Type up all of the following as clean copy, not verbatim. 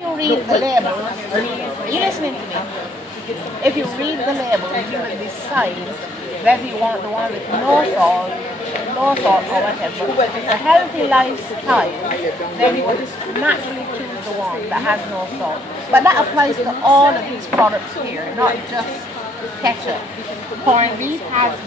You read the label, you're listening to me. If you read the label, you will decide whether you want the one with no salt or whatever. If it's a healthy lifestyle, then you will just naturally choose the one that has no salt. But that applies to all of these products here, not just ketchup. Corned beef has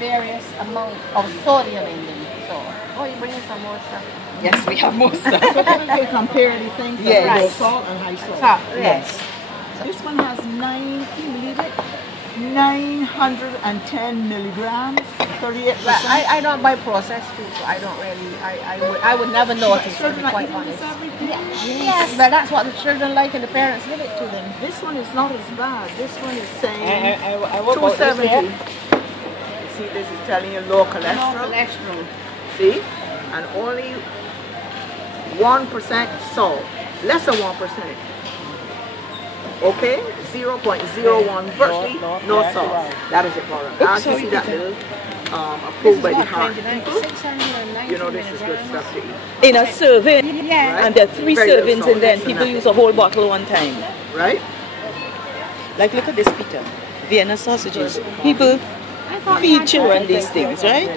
various amount of sodium in them. So, oh, you bringing some more stuff? Yes, we have more stuff. You compare the things that Right. low salt and high salt. Yes. This one has 910 milligrams, 38%. But I don't buy processed food, so I don't really, I would never notice, to be quite honest. Yes, but that's what the children like and the parents give it to them. This one is not as bad. This one is saying I what about this 270. here? See, this is telling you low cholesterol. No cholesterol. See? And only 1% salt. Less than 1%. Okay? 0.01 virtually no salt. That is your product. As you see that little approved by the heart people, you know this is good stuff to eat. In a serving, Yeah. and there are 3 Very little servings, salt, and then less than people that. use a whole bottle one time. Right? Like, look at this, Peter. Vienna sausages. People feed children these things, right?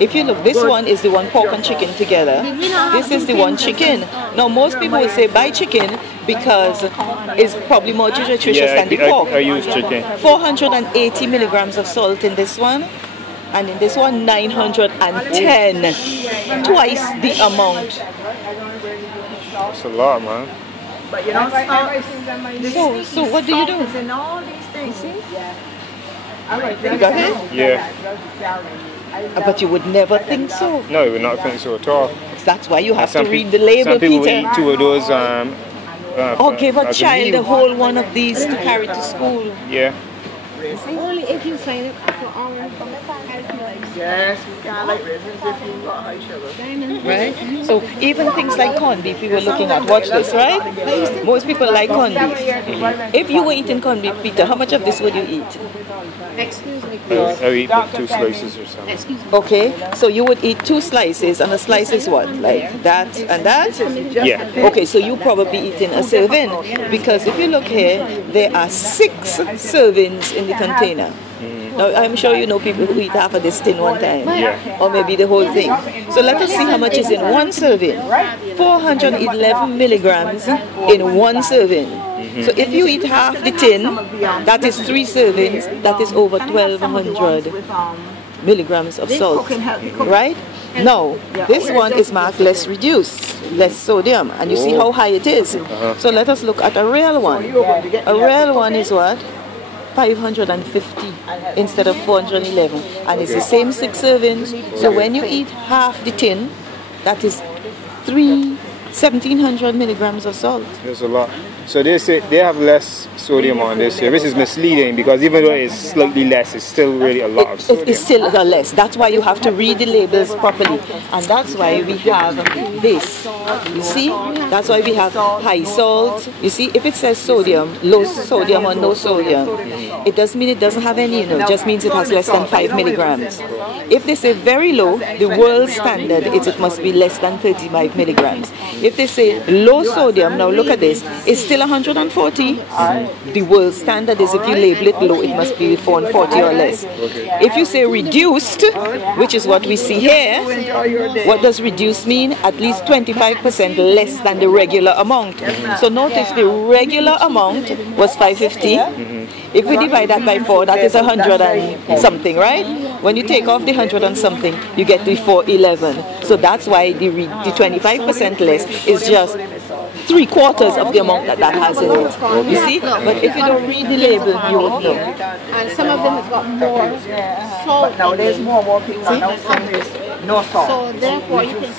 If you look, this one is the one pork and chicken together. This is the one chicken. Now, most people will say buy chicken because it's probably more nutritious than the pork. I use chicken. 480 milligrams of salt in this one, and in this one 910, twice the amount. It's a lot, man. But you know, So what do you do? is in all these things. See? You got it? Yeah. But you would never think so. No, you would not think so at all. That's why you have to Some read pe- the label, Some people will Peter. eat 2 of those. Or give a as child meal. a whole one of these to carry to school. Yeah. Only if you sign up for our Yes, you can like raisins if you got high sugar. Right? So even things like corned beef we were looking at. Watch this, right? Most people like corned beef. If you were eating corned beef, Peter, how much of this would you eat? Excuse me, I please. eat 2 slices or something. Excuse me. Okay, so you would eat 2 slices, and a slice is what? Like that and that? Yeah. Okay, so you probably eating a serving, because if you look here, there are 6 servings in the container. Now, I'm sure you know people who eat half of this tin one time, Yeah. or maybe the whole thing. So let us see how much is in one serving. 411 milligrams in one serving. So if you eat half the tin, that is 3 servings, that is over 1,200 milligrams of salt, right? Now, this one is marked less reduced, less sodium, and you see how high it is. So let us look at a real one. A real one is what? 550 instead of 411, and it's the same 6 servings. So when you eat half the tin, that is 1,700 milligrams of salt. There's a lot. So they say they have less sodium on this here, which is misleading because even though it's slightly less, it's still really a lot of sodium. It's still less. That's why you have to read the labels properly, and that's why we have this. You see, that's why we have high salt. You see, if it says sodium, low sodium or no sodium, it doesn't mean it doesn't have any. It just means it has less than 5 milligrams. If they say very low, the world standard is it must be less than 35 milligrams. If they say low sodium, now look at this, it's still 140. The world standard is if you label it low, it must be 440 or less. If you say reduced, which is what we see here, what does reduced mean? At least 25% less than the regular amount. So notice the regular amount was 550. If we divide that by 4, that is 100 and something, right? When you take off the 100 and something, you get the 411. So that's why the 25% less is just 3/4 of the amount that has in it. You see? But if you don't read the label, you won't know. And some of them have got more salt. Now there's more people. No salt. So therefore you can